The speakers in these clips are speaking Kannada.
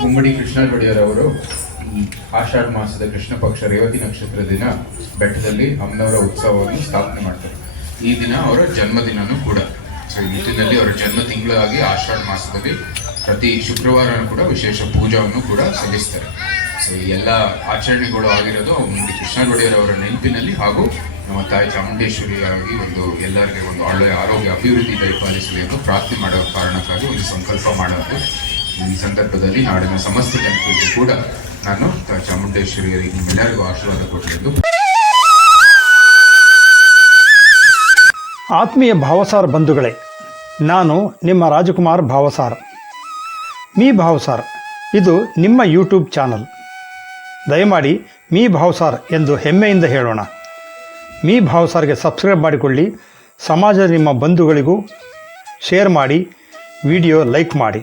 ಮುಮ್ಮಡಿ ಕೃಷ್ಣ ಒಡೆಯರ್ ಅವರು ಆಷಾಢ ಮಾಸದ ಕೃಷ್ಣ ಪಕ್ಷ ರೇವತಿ ನಕ್ಷತ್ರ ದಿನ ಬೆಟ್ಟದಲ್ಲಿ ಅಮ್ಮನವರ ಉತ್ಸವವನ್ನು ಸ್ಥಾಪನೆ ಮಾಡ್ತಾರೆ. ಈ ದಿನ ಅವರ ಜನ್ಮದಿನನೂ ಕೂಡ. ಸೊ ಈ ನಿಟ್ಟಿನಲ್ಲಿ ಅವರ ಜನ್ಮ ತಿಂಗಳಾಗಿ ಆಷಾಢ ಮಾಸದಲ್ಲಿ ಪ್ರತಿ ಶುಕ್ರವಾರನೂ ಕೂಡ ವಿಶೇಷ ಪೂಜಾವನ್ನು ಕೂಡ ಸಲ್ಲಿಸ್ತಾರೆ. ಸೊ ಈ ಎಲ್ಲ ಆಚರಣೆಗಳು ಆಗಿರೋದು ಮುಮ್ಮಡಿ ಕೃಷ್ಣ ಅವರ ನೆನಪಿನಲ್ಲಿ ಹಾಗೂ ನಮ್ಮ ತಾಯಿ ಚಾಮುಂಡೇಶ್ವರಿಯಾಗಿ ಒಂದು ಎಲ್ಲರಿಗೆ ಒಂದು ಒಳ್ಳೆಯ ಆರೋಗ್ಯ, ಅಭಿವೃದ್ಧಿ ದಯಪಾಲಿಸಲಿ ಎಂದು ಪ್ರಾರ್ಥನೆ ಮಾಡೋ ಕಾರಣಕ್ಕಾಗಿ ಒಂದು ಸಂಕಲ್ಪ ಮಾಡೋದು. ಈ ಸಂದರ್ಭದಲ್ಲಿ ನಾಡಿನ ಸಮಸ್ತ ಜನತೆಗೂ ಕೂಡ ನಾನು ಚಾಮುಂಡೇಶ್ವರಿಯರಿಗೆ ನಿಮ್ಮೆಲ್ಲರಿಗೂ ಆಶೀರ್ವಾದ ಕೊಡಲೆಂದು ಆತ್ಮೀಯ ಭಾವಸಾರ ಬಂಧುಗಳೇ, ನಾನು ನಿಮ್ಮ ರಾಜಕುಮಾರ್ ಭಾವಸಾರ. ಮೀ ಭಾವಸಾರ, ಇದು ನಿಮ್ಮ ಯೂಟ್ಯೂಬ್ ಚಾನಲ್. ದಯಮಾಡಿ ಮೀ ಭಾವಸಾರ್ ಎಂದು ಹೆಮ್ಮೆಯಿಂದ ಹೇಳೋಣ. ಮೀ ಭಾವಸಾರ್ಗೆ ಸಬ್ಸ್ಕ್ರೈಬ್ ಮಾಡಿಕೊಳ್ಳಿ, ಸಮಾಜದ ನಿಮ್ಮ ಬಂಧುಗಳಿಗೂ ಶೇರ್ ಮಾಡಿ, ವಿಡಿಯೋ ಲೈಕ್ ಮಾಡಿ.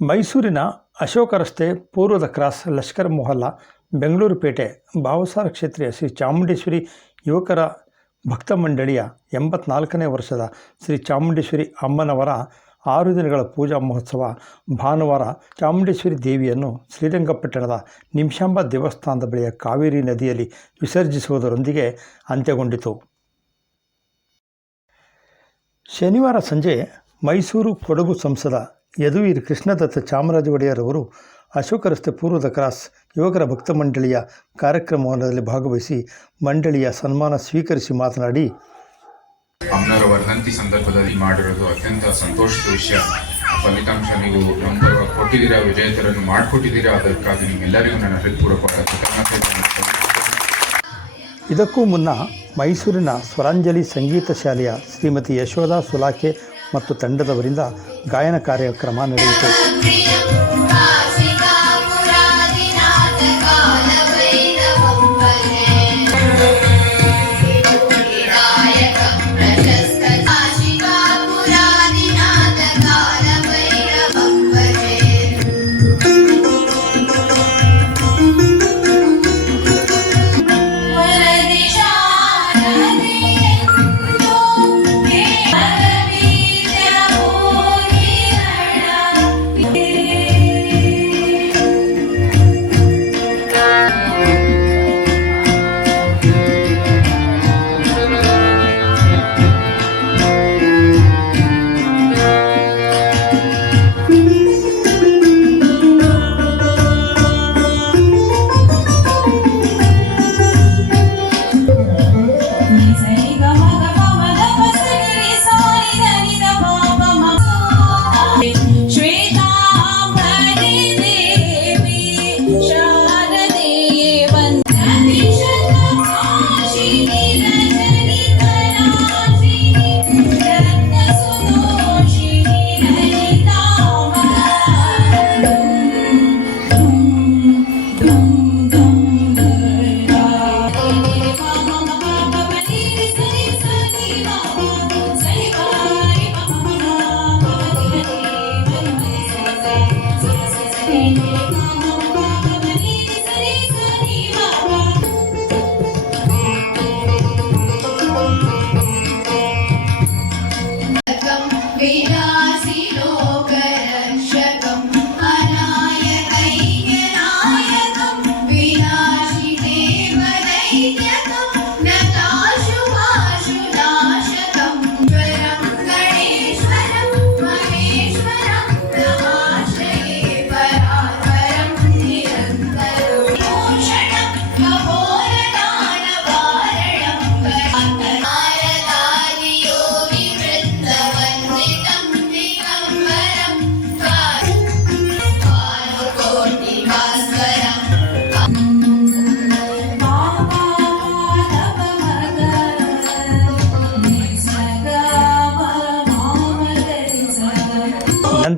ಮೈಸೂರಿನ ಅಶೋಕ ರಸ್ತೆ ಪೂರ್ವದ ಕ್ರಾಸ್ ಲಷ್ಕರ್ ಮೊಹಲ್ಲಾ, ಬೆಂಗಳೂರು ಪೇಟೆ ಭಾವಸಾರ ಕ್ಷೇತ್ರೀಯ ಶ್ರೀ ಚಾಮುಂಡೇಶ್ವರಿ ಯುವಕರ ಭಕ್ತ ಮಂಡಳಿಯ ಎಂಬತ್ನಾಲ್ಕನೇ ವರ್ಷದ ಶ್ರೀ ಚಾಮುಂಡೇಶ್ವರಿ ಅಮ್ಮನವರ ಆರು ದಿನಗಳ ಪೂಜಾ ಮಹೋತ್ಸವ ಭಾನುವಾರ ಚಾಮುಂಡೇಶ್ವರಿ ದೇವಿಯನ್ನು ಶ್ರೀರಂಗಪಟ್ಟಣದ ನಿಮಿಷಾಂಬ ದೇವಸ್ಥಾನದ ಬಳಿಯ ಕಾವೇರಿ ನದಿಯಲ್ಲಿ ವಿಸರ್ಜಿಸುವುದರೊಂದಿಗೆ ಅಂತ್ಯಗೊಂಡಿತು. ಶನಿವಾರ ಸಂಜೆ ಮೈಸೂರು ಕೊಡಗು ಸಂಸದ ಯದುವೀರ್ ಕೃಷ್ಣದತ್ತ ಚಾಮರಾಜ ಒಡೆಯರವರು ಅಶೋಕ ರಸ್ತೆ ಪೂರ್ವದ ಕ್ರಾಸ್ ಯುವಕರ ಭಕ್ತ ಮಂಡಳಿಯ ಕಾರ್ಯಕ್ರಮದಲ್ಲಿ ಭಾಗವಹಿಸಿ ಮಂಡಳಿಯ ಸನ್ಮಾನ ಸ್ವೀಕರಿಸಿ ಮಾತನಾಡಿ ಅಮ್ಮನವರ ವರ್ಧಂತಿ ಸಂದರ್ಭದಲ್ಲಿ ಮಾಡಿರೋದು ಅತ್ಯಂತ ಸಂತೋಷದ ವಿಷಯ. ಫಲಿತಾಂಶ ನೀವು ನಮ್ಮ ಕೊಟ್ಟಿದ್ದೀರಾ ವಿಜೇತರನ್ನು ಮಾಡಿಕೊಟ್ಟಿದ್ದೀರಾ ಅದಕ್ಕಾಗಿ ನಿಮ್ಮೆಲ್ಲರಿಗೂ ನನ್ನ ಹೃತ್ಪೂರ್ವಕವಾದ ಇದಕ್ಕೂ ಮುನ್ನ ಮೈಸೂರಿನ ಸ್ವರಾಂಜಲಿ ಸಂಗೀತ ಶಾಲೆಯ ಶ್ರೀಮತಿ ಯಶೋಧ ಸುಲಾಖೆ ಮತ್ತು ತಂಡದವರಿಂದ ಗಾಯನ ಕಾರ್ಯಕ್ರಮ ನಡೆಯಿತು.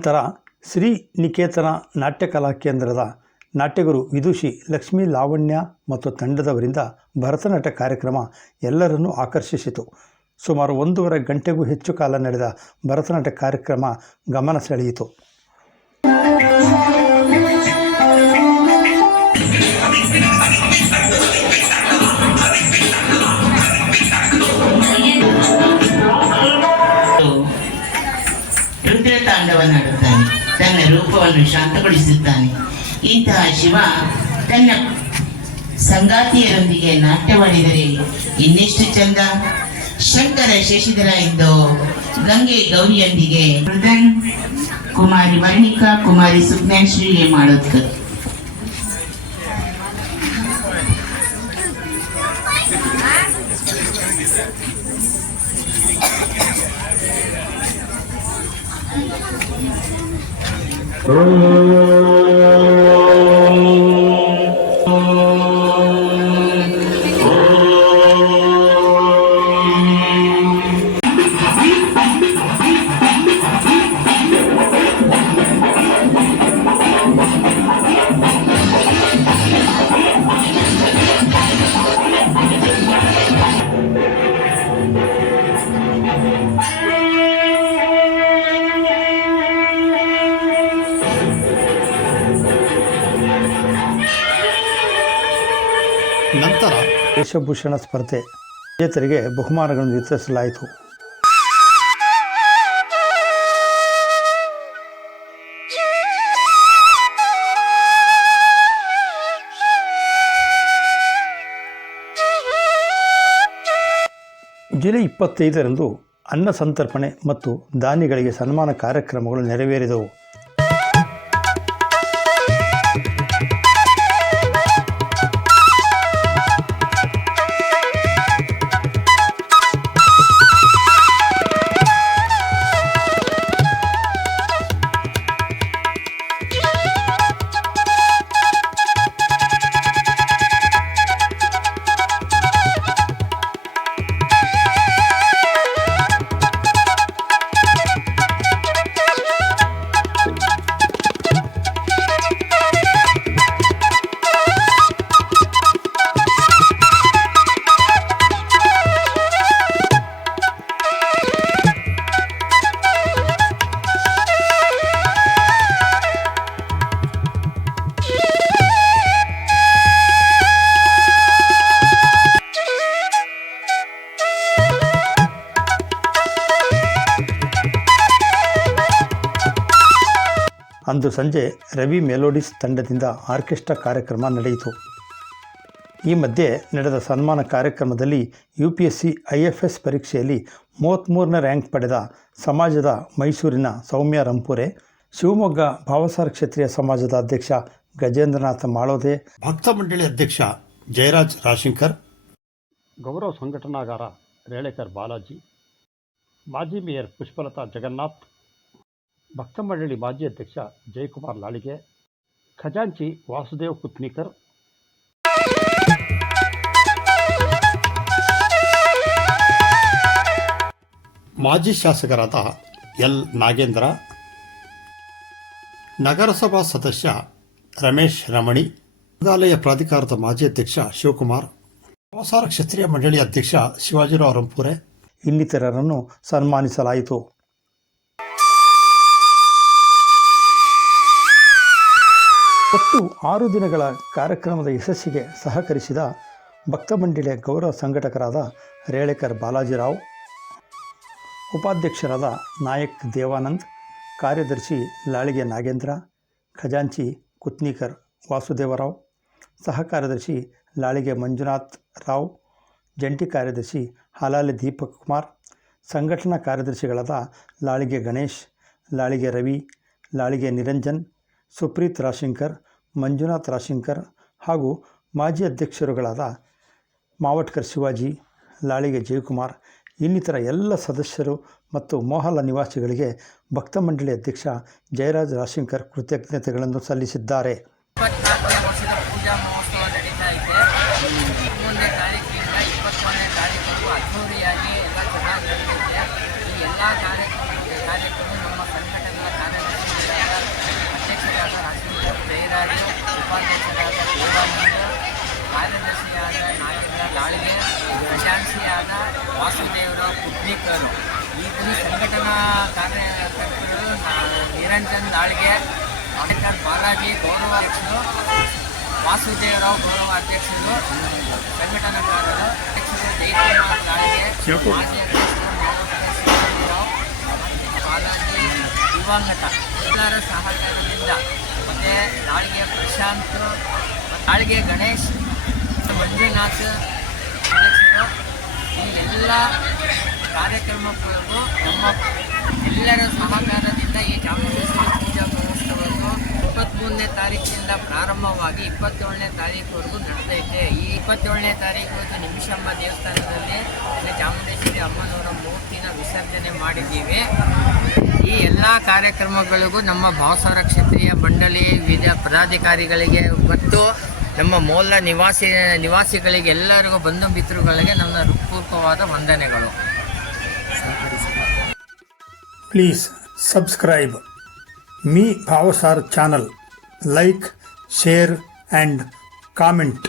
ನಂತರ ಶ್ರೀ ನಿಕೇತನ ನಾಟ್ಯಕಲಾ ಕೇಂದ್ರದ ನಾಟ್ಯಗುರು ವಿದುಷಿ ಲಕ್ಷ್ಮೀ ಲಾವಣ್ಯ ಮತ್ತು ತಂಡದವರಿಂದ ಭರತನಾಟ್ಯ ಕಾರ್ಯಕ್ರಮ ಎಲ್ಲರನ್ನೂ ಆಕರ್ಷಿಸಿತು. ಸುಮಾರು ಒಂದೂವರೆ ಗಂಟೆಗೂ ಹೆಚ್ಚು ಕಾಲ ನಡೆದ ಭರತನಾಟ್ಯ ಕಾರ್ಯಕ್ರಮ ಗಮನ ಸೆಳೆಯಿತು. ತಾಂಡವನಾಡುತ್ತಾನೆ ತನ್ನ ರೂಪವನ್ನು ಶಾಂತಗೊಳಿಸುತ್ತಾನೆ. ಇಂತಹ ಶಿವ ತನ್ನ ಸಂಗಾತಿಯರೊಂದಿಗೆ ನಾಟ್ಯವಾಡಿದರೆ ಇನ್ನೆಷ್ಟು ಚಂದ? ಶಂಕರ ಶಶಿಧರ ಎಂದು ಗಂಗೆ ಗೌರಿಯೊಂದಿಗೆ ಮೃದನ್ ಕುಮಾರಿ ವರ್ಣಿಕಾ ಕುಮಾರಿ ಸುಜ್ಞಾಶ್ರೀ ಮಾಡೋದ್ಕರ್ Oh ನಂತರ ವೇಷಭೂಷಣ ಸ್ಪರ್ಧೆ. ವಿಜೇತರಿಗೆ ಬಹುಮಾನಗಳನ್ನು ವಿತರಿಸಲಾಯಿತು. ಜುಲೈ ಇಪ್ಪತ್ತೈದರಂದು ಅನ್ನ ಸಂತರ್ಪಣೆ ಮತ್ತು ದಾನಿಗಳಿಗೆ ಸನ್ಮಾನ ಕಾರ್ಯಕ್ರಮಗಳು ನೆರವೇರಿದವು. ಅಂದು ಸಂಜೆ ರವಿ ಮೆಲೋಡಿಸ್ ತಂಡದಿಂದ ಆರ್ಕೆಸ್ಟ್ರಾ ಕಾರ್ಯಕ್ರಮ ನಡೆಯಿತು. ಈ ಮಧ್ಯೆ ನಡೆದ ಸನ್ಮಾನ ಕಾರ್ಯಕ್ರಮದಲ್ಲಿ U P S C I F S ಪರೀಕ್ಷೆಯಲ್ಲಿ ಮೂವತ್ತ್ಮೂರನೇ ರ್ಯಾಂಕ್ ಪಡೆದ ಸಮಾಜದ ಮೈಸೂರಿನ ಸೌಮ್ಯ ರಂಪುರೆ ಶಿವಮೊಗ್ಗ ಭಾವಸಾರ ಕ್ಷೇತ್ರೀಯ ಸಮಾಜದ ಅಧ್ಯಕ್ಷ ಗಜೇಂದ್ರನಾಥ ಮಾಳೋದೆ ಭಕ್ತ ಮಂಡಳಿ ಅಧ್ಯಕ್ಷ ಜಯರಾಜ್ ರಾಶಂಕರ್ ಗೌರವ ಸಂಘಟನಾಗಾರ ರೇಳೆಕರ್ ಬಾಲಾಜಿ ಮಾಜಿ ಮೇಯರ್ ಪುಷ್ಪಲತಾ ಜಗನ್ನಾಥ್ ಭಕ್ತ ಮಂಡಳಿ ಮಾಜಿ ಅಧ್ಯಕ್ಷ ಜಯಕುಮಾರ್ ಲಾಳಿಗೆ. ಖಜಾಂಚಿ ವಾಸುದೇವ್ ಕುತ್ನಿಕರ್ ಮಾಜಿ ಶಾಸಕರಾದ ಎಲ್ ನಾಗೇಂದ್ರ. ನಗರಸಭಾ ಸದಸ್ಯ ರಮೇಶ್ ರಮಣಿ. ಮೃಗಾಲಯ ಪ್ರಾಧಿಕಾರದ ಮಾಜಿ ಅಧ್ಯಕ್ಷ ಶಿವಕುಮಾರ್. ಅವಸಾರ ಕ್ಷತ್ರಿಯ ಮಂಡಳಿ ಅಧ್ಯಕ್ಷ ಶಿವಾಜಿರಾವ್ ರಂಪುರೆ. ಇನ್ನಿತರರನ್ನು ಸನ್ಮಾನಿಸಲಾಯಿತು. ಒಟ್ಟು ಆರು ದಿನಗಳ ಕಾರ್ಯಕ್ರಮದ ಯಶಸ್ಸಿಗೆ ಸಹಕರಿಸಿದ ಭಕ್ತ ಮಂಡಳಿಯ ಗೌರವ ಸಂಘಟಕರಾದ ರೇಳೆಕರ್ ಬಾಲಾಜಿರಾವ್, ಉಪಾಧ್ಯಕ್ಷರಾದ ನಾಯಕ್ ದೇವಾನಂದ್, ಕಾರ್ಯದರ್ಶಿ ಲಾಳಿಗೆ ನಾಗೇಂದ್ರ, ಖಜಾಂಚಿ ಕುತ್ನಿಕರ್ ವಾಸುದೇವರಾವ್ ಸಹ ಕಾರ್ಯದರ್ಶಿ ಲಾಳಿಗೆ ಮಂಜುನಾಥ್ ರಾವ್, ಜಂಟಿ ಕಾರ್ಯದರ್ಶಿ ಹಾಲಾಲಿ ದೀಪಕ್ ಕುಮಾರ್, ಸಂಘಟನಾ ಕಾರ್ಯದರ್ಶಿಗಳಾದ ಲಾಳಿಗೆ ಗಣೇಶ್, ಲಾಳಿಗೆ ರವಿ, ಲಾಳಿಗೆ ನಿರಂಜನ್, ಸುಪ್ರೀತ್ ರಾಶಂಕರ್ ಮಂಜುನಾಥ್ ರಾಶಿಂಕರ್ ಹಾಗೂ ಮಾಜಿ ಅಧ್ಯಕ್ಷರುಗಳಾದ ಮಾವಟ್ಕರ್ ಶಿವಾಜಿ, ಲಾಳಿಗೆ ಜಯಕುಮಾರ್, ಇನ್ನಿತರ ಎಲ್ಲ ಸದಸ್ಯರು ಮತ್ತು ಮೋಹಲ ನಿವಾಸಿಗಳಿಗೆ ಭಕ್ತ ಮಂಡಳಿ ಅಧ್ಯಕ್ಷ ಜಯರಾಜ್ ರಾಶಿಂಕರ್ ಕೃತಜ್ಞತೆಗಳನ್ನು ಸಲ್ಲಿಸಿದ್ದಾರೆ ಇಪ್ಪತ್ನಾಲ್ಕನೇ ವರ್ಷದ ಪೂಜಾ ಮಹೋತ್ಸವ ನಡೀತಾ ಇದೆ ಹನ್ನೊಂದನೇ ತಾರೀಕಿನಿಂದ ಇಪ್ಪತ್ತೊಂದನೇ ತಾರೀಕು ಅದ್ಧೂರಿಯಾಗಿ ಎಲ್ಲ ಚೆನ್ನಾಗಿ ನಡೆದಿದೆ ಈ ಎಲ್ಲ ಕಾರ್ಯಕ್ರಮ ಕಾರ್ಯಕ್ರಮ ನಮ್ಮ ಸಂಘಟನೆಯ ಕಾರ್ಯದರ್ಶಿಗಳಾದ ಅಧ್ಯಕ್ಷರಾದ ರಾಜೇಂದ್ರ ಜಯರಾಜು ಉಪಾಧ್ಯಕ್ಷರಾದ ದೇವಾನಂದ ಕಾರ್ಯದರ್ಶಿಯಾದ ನಾಗೇಂದ್ರ ಲಾಳಿಗೆ ಪ್ರಶಾಂಸಿಯಾದ ವಾಸುದೇವರಾವ್ ಪುತ್ನಿಕರು. ಈ ದಿನ ಸಂಘಟನಾ ಕಾರ್ಯಕರ್ತರು ನಿರಂಜನ್ ದಾಳ್ಗೆ ಅಂಬೇಡ್ಕರ್ ಬಾಲಾಜಿ ಗೌರವಾಧ್ಯಕ್ಷರು ವಾಸುದೇವರಾವ್ ಗೌರವ ಅಧ್ಯಕ್ಷರು ಸಂಘಟನಾಕಾರರು ಅಧ್ಯಕ್ಷರು ಜಯಕುಮಾರ್ ದಾಳ್ಗೆ ಮಾಜಿ ಅಧ್ಯಕ್ಷರು ಬಾಲಾಜಿ ದಿವಂಗತ. ಎಲ್ಲರ ಸಹಕಾರದಿಂದ ಮತ್ತು ನಾಳಿಗೆ ಪ್ರಶಾಂತ್ ನಾಳಿಗೆ ಗಣೇಶ್ ಮಂಜುನಾಥ್ ಅಧ್ಯಕ್ಷರು ಈ ಎಲ್ಲ ಕಾರ್ಯಕ್ರಮಗಳಿಗೂ ನಮ್ಮ ಎಲ್ಲರ ಸಹಕಾರದಿಂದ ಈ ಚಾಮುಂಡೇಶ್ವರಿ ಪೂಜಾ ಮಹೋತ್ಸವವನ್ನು ಇಪ್ಪತ್ತ್ಮೂರನೇ ತಾರೀಕಿನಿಂದ ಪ್ರಾರಂಭವಾಗಿ ಇಪ್ಪತ್ತೇಳನೇ ತಾರೀಕುವರೆಗೂ ನಡೆದೈತೆ. ಈ ಇಪ್ಪತ್ತೇಳನೇ ತಾರೀಕು ನಿಮಿಷಮ್ಮ ದೇವಸ್ಥಾನದಲ್ಲಿ ಚಾಮುಂಡೇಶ್ವರಿ ಅಮ್ಮನವರ ಮೂರ್ತಿನ ವಿಸರ್ಜನೆ ಮಾಡಿದ್ದೀವಿ. ಈ ಎಲ್ಲ ಕಾರ್ಯಕ್ರಮಗಳಿಗೂ ನಮ್ಮ ಭಾವಸಾರ ಕ್ಷೇತ್ರೀಯ ಮಂಡಳಿ ವಿಧ ಪದಾಧಿಕಾರಿಗಳಿಗೆ ಮತ್ತು ನಮ್ಮ ಮೂಲ ನಿವಾಸಿ, ನಿವಾಸಿಗಳಿಗೆ ಎಲ್ಲರಿಗೂ ಬಂಧು ಮಿತ್ರಗಳಿಗೆ ನನ್ನ ಹೃತ್ಪೂರ್ವಕವಾದ ವಂದನೆಗಳು. Please subscribe Mee Bhavasar channel like share and comment